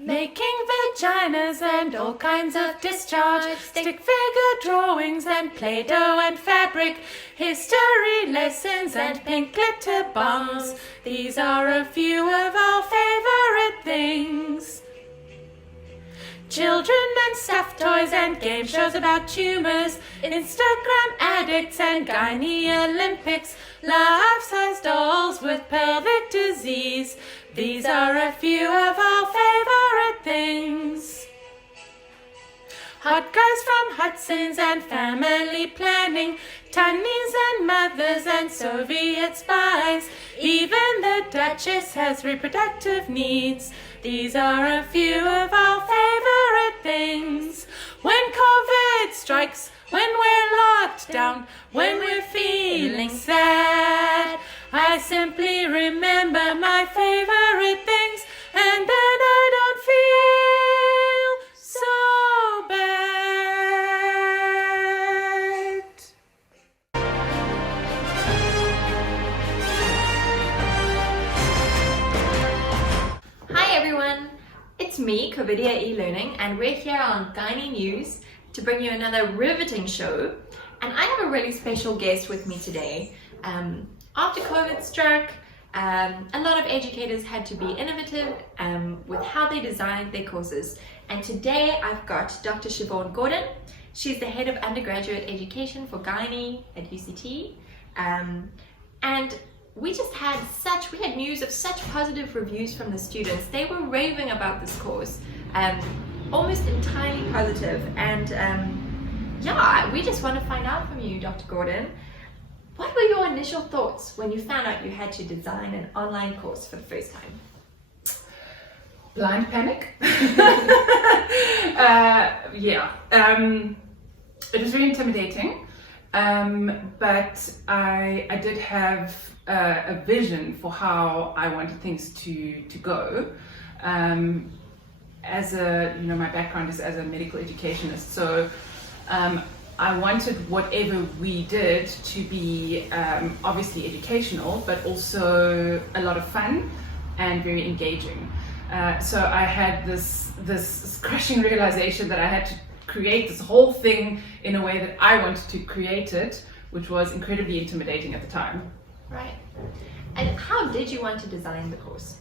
making vaginas and all kinds of discharge, stick figure drawings and Play-Doh and fabric, history lessons and pink glitter bombs. These are a few of our favorite things. Children and stuffed toys and game shows about tumors, Instagram addicts and gynae Olympics, life-size dolls with pelvic disease. These are a few of our favorite things. Hot guys from Hudson's and family planning, tunnies and mothers and Soviet spies. Even the Duchess has reproductive needs. These are a few of our favorite things. When COVID strikes, when we're locked down, when we're feeling sad, I simply remember my favorite things, and then I don't feel so bad. Hi everyone, it's me, Covidia eLearning, and we're here on Gynae News to bring you another riveting show. And I have a really special guest with me today. After COVID struck, a lot of educators had to be innovative with how they designed their courses. And today I've got Dr. Siobhan Gordon. She's the head of undergraduate education for Gynae at UCT. And we had news of such positive reviews from the students. They were raving about this course, almost entirely positive. And we just want to find out from you, Dr. Gordon, what were your initial thoughts when you found out you had to design an online course for the first time? Blind panic. It was very intimidating, but I did have a vision for how I wanted things to go. My background is as a medical educationist, so I wanted whatever we did to be obviously educational, but also a lot of fun and very engaging. So I had this crushing realization that I had to create this whole thing in a way that I wanted to create it, which was incredibly intimidating at the time. Right. And how did you want to design the course?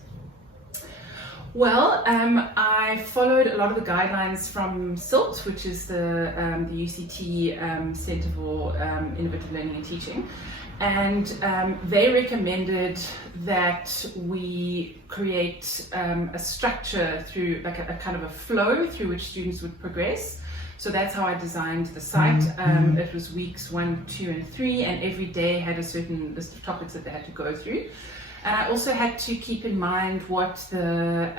Well, I followed a lot of the guidelines from SILT, which is the UCT Centre for Innovative Learning and Teaching, and they recommended that we create a structure through like a kind of a flow through which students would progress. So that's how I designed the site. It was weeks 1, 2, and 3, and every day had a certain list of topics that they had to go through. And I also had to keep in mind what the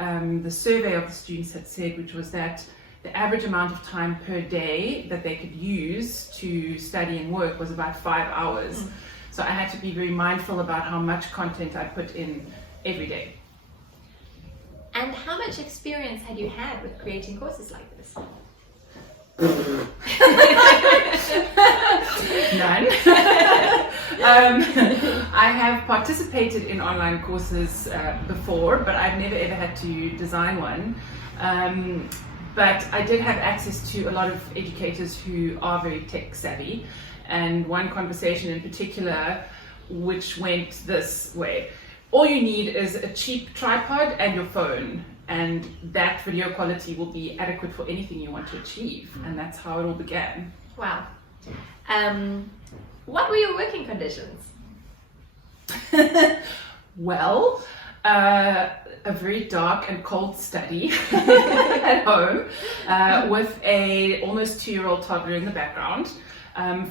survey of the students had said, which was that the average amount of time per day that they could use to study and work was about 5 hours. So I had to be very mindful about how much content I put in every day. And how much experience had you had with creating courses like this? None. I have participated in online courses before, but I've never ever had to design one. But I did have access to a lot of educators who are very tech savvy, and one conversation in particular which went this way: all you need is a cheap tripod and your phone, and that video quality will be adequate for anything you want to achieve. And that's how it all began. Wow. What were your working conditions? Well, a very dark and cold study at home with a almost 2-year-old toddler in the background.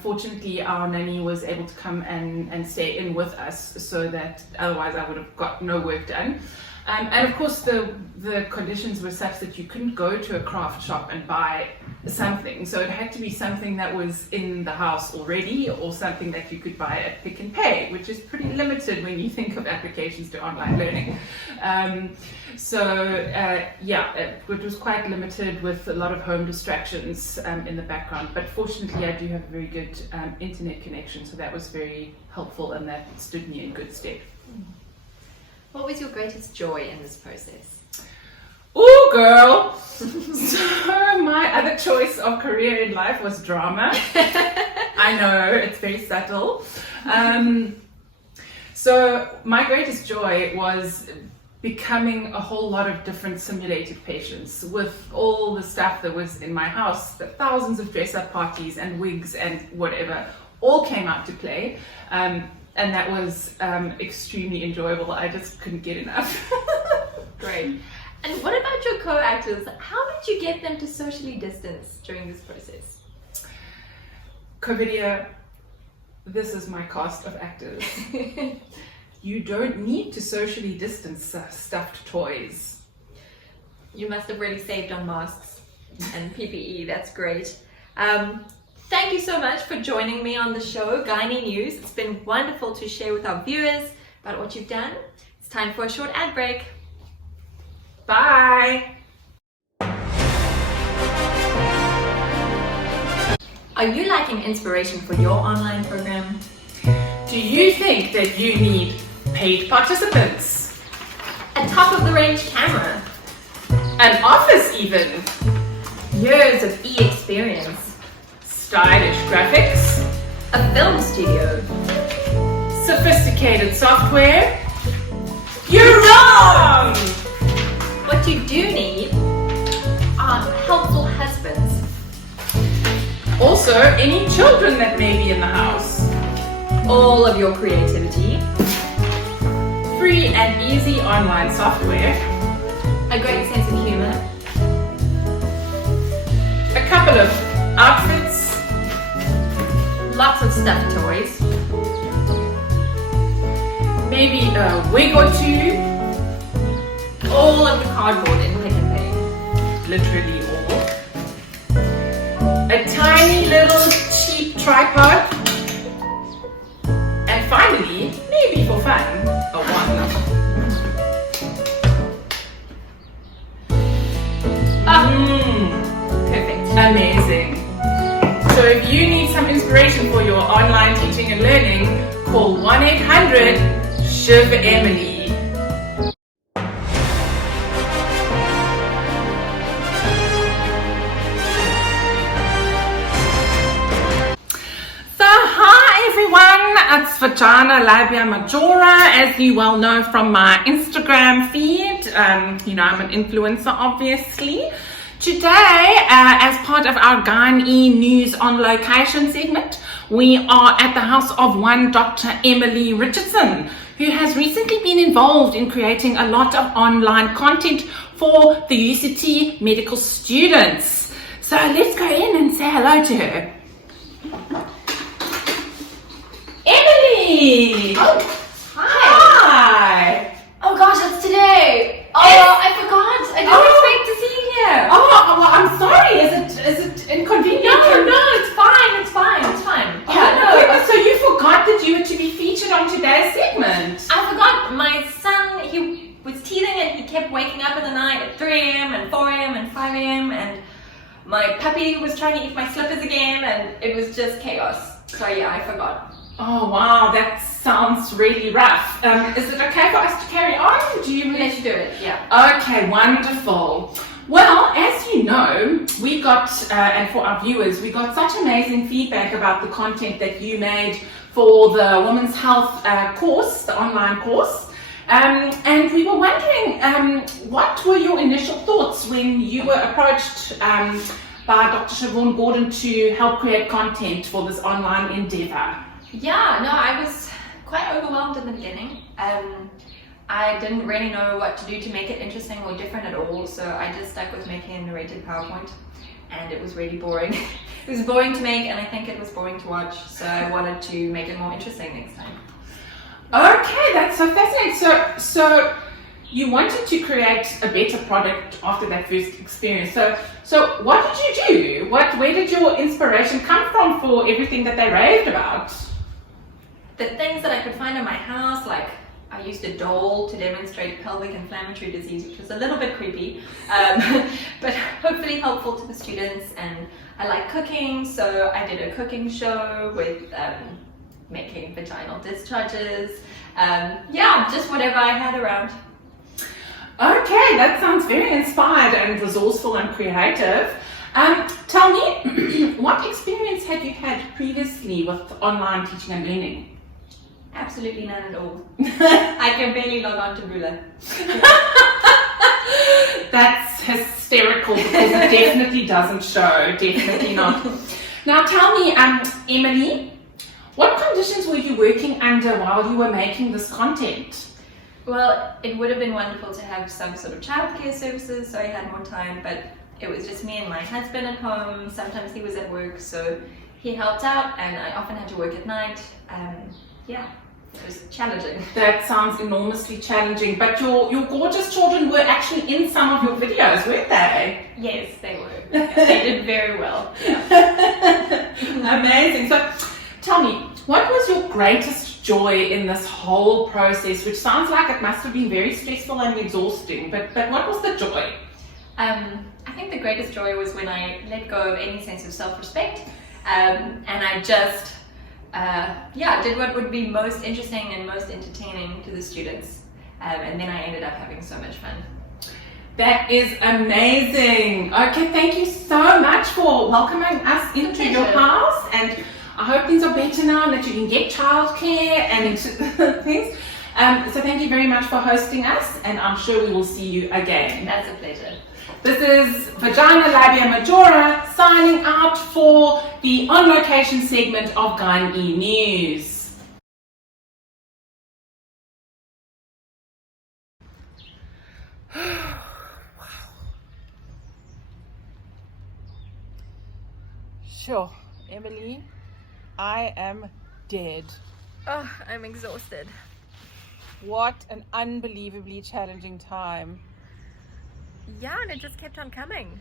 Fortunately, our nanny was able to come and stay in with us, so that otherwise I would have got no work done. And of course the conditions were such that you couldn't go to a craft shop and buy something, so it had to be something that was in the house already, or something that you could buy at Pick n Pay, which is pretty limited when you think of applications to online learning. It was quite limited with a lot of home distractions in the background, but fortunately I do have a very good internet connection, so that was very helpful, and that stood me in good stead. What was your greatest joy in this process? Oh Poor girl. So my other choice of career in life was drama. I know, it's very subtle. So my greatest joy was becoming a whole lot of different simulated patients with all the stuff that was in my house, the thousands of dress-up parties and wigs and whatever, all came out to play. And that was extremely enjoyable. I just couldn't get enough. Great. And what about your co-actors? How did you get them to socially distance during this process? Covidia, this is my cast of actors. You don't need to socially distance stuffed toys. You must have really saved on masks and PPE. That's great. Thank you so much for joining me on the show, Gynae News. It's been wonderful to share with our viewers about what you've done. It's time for a short ad break. Bye! Are you lacking inspiration for your online program? Do you think that you need paid participants? A top-of-the-range camera? An office even? Years of e-experience? Stylish graphics? A film studio? Sophisticated software? You're wrong! What you do need are helpful husbands. Also, any children that may be in the house. All of your creativity. Free and easy online software. A great sense of humor. A couple of outfits. Lots of stuffed toys. Maybe a wig or two. All of the cardboard in Pick n Pay. Literally all. A tiny little cheap tripod. And finally, maybe for fun, a wand. Perfect. Amazing. So if you need some inspiration for your online teaching and learning, call 1-800-SHIV-EMILY. It's Vagina Labia Majora, as you well know from my Instagram feed. I'm an influencer, obviously. Today, as part of our Gynae News on Location segment, we are at the house of one Dr. Emily Richardson, who has recently been involved in creating a lot of online content for the UCT medical students. So let's go in and say hello to her. Emily! Oh, hi. Hi! Oh gosh, it's today. Oh, I forgot. I didn't expect to see you here. Oh, well, I'm sorry. Is it inconvenient? No, it's fine. It's fine. Yeah, Okay, so you forgot that you were to be featured on today's segment. I forgot. My son, he was teething and he kept waking up in the night at 3 a.m. and 4 a.m. and 5 a.m. and my puppy was trying to eat my slippers again and it was just chaos. So yeah, I forgot. Oh wow, that sounds really rough. Is it okay for us to carry on? Do you Let you do it, yeah. Okay, wonderful. Well, as you know, we got, and for our viewers, we got such amazing feedback about the content that you made for the Women's Health course, the online course. And we were wondering, what were your initial thoughts when you were approached by Dr. Siobhan Gordon to help create content for this online endeavor? Yeah, no, I was quite overwhelmed in the beginning. I didn't really know what to do to make it interesting or different at all, so I just stuck with making a narrated PowerPoint, and it was really boring. It was boring to make, and I think it was boring to watch, so I wanted to make it more interesting next time. Okay, that's so fascinating. So you wanted to create a better product after that first experience. So what did you do? Where did your inspiration come from for everything that they raved about? The things that I could find in my house, like I used a doll to demonstrate pelvic inflammatory disease, which was a little bit creepy, but hopefully helpful to the students. And I like cooking, so I did a cooking show with making vaginal discharges. Yeah, just whatever I had around. Okay, that sounds very inspired and resourceful and creative. Tell me, what experience have you had previously with online teaching and learning? Absolutely none at all. I can barely log on to Bula. That's hysterical because it definitely doesn't show, definitely not. Now tell me, Emily, what conditions were you working under while you were making this content? Well, it would have been wonderful to have some sort of childcare services so I had more time, but it was just me and my husband at home. Sometimes he was at work, so he helped out, and I often had to work at night. Yeah, it was challenging. That sounds enormously challenging, but your gorgeous children were actually in some of your videos, weren't they? Yes, they were. They did very well. Amazing. So tell me, what was your greatest joy in this whole process, which sounds like it must have been very stressful and exhausting, but what was the joy? I think the greatest joy was when I let go of any sense of self-respect, and I just did what would be most interesting and most entertaining to the students, and then I ended up having so much fun. That is amazing. Okay, thank you so much for welcoming us into your house, and I hope things are better now and that you can get childcare and things. So thank you very much for hosting us, and I'm sure we will see you again. That's a pleasure. This is Vagina Labia Majora signing out for the On Location segment of Gyn E News. Sure, Emily, I am dead. Oh, I'm exhausted. What an unbelievably challenging time. Yeah, and it just kept on coming.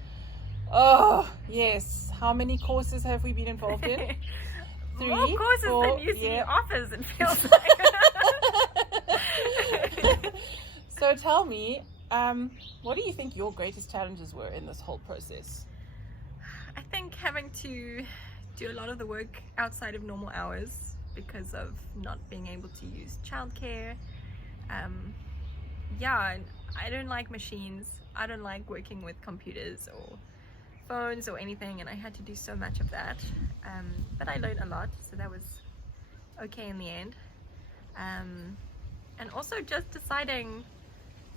Oh, yes. How many courses have we been involved in? 3, More courses 4, than UCD yeah. offers, it feels like. So tell me, what do you think your greatest challenges were in this whole process? I think having to do a lot of the work outside of normal hours because of not being able to use childcare. And I don't like machines. I don't like working with computers or phones or anything, and I had to do so much of that. But I learned a lot, so that was okay in the end. And also just deciding,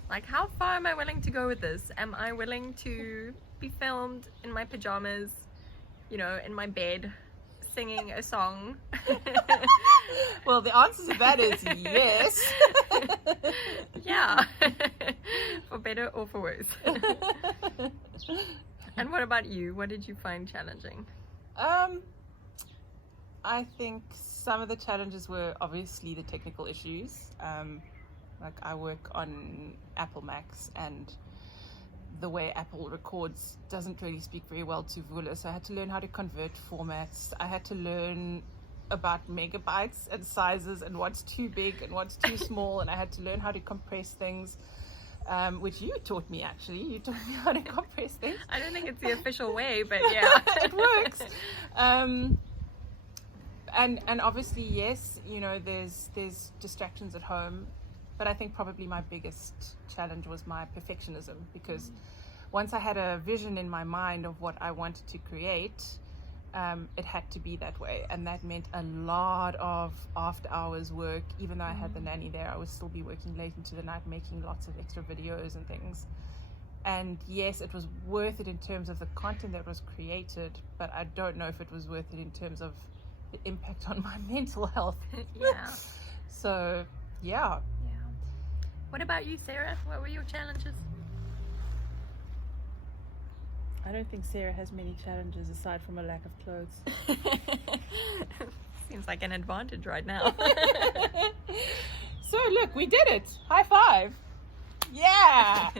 like, how far am I willing to go with this? Am I willing to be filmed in my pajamas, in my bed, singing a song? Well, the answer to that is yes. Yeah. For better or for worse. And what about you? What did you find challenging? I think some of the challenges were obviously the technical issues. Like I work on Apple Macs, and the way Apple records doesn't really speak very well to Vula, so I had to learn how to convert formats. I had to learn about megabytes and sizes and what's too big and what's too small, and I had to learn how to compress things, which you taught me actually. You taught me how to compress things. I don't think it's the official way, but yeah. It works. And obviously, yes, there's distractions at home, but I think probably my biggest challenge was my perfectionism, because once I had a vision in my mind of what I wanted to create, it had to be that way, and that meant a lot of after hours work. Even though I had the nanny there, I would still be working late into the night, making lots of extra videos and things. And yes, it was worth it in terms of the content that was created, but I don't know if it was worth it in terms of the impact on my mental health. Yeah. So yeah. What about you, Sarah? What were your challenges? I don't think Sarah has many challenges aside from a lack of clothes. Seems like an advantage right now. So look, we did it. High five. Yeah.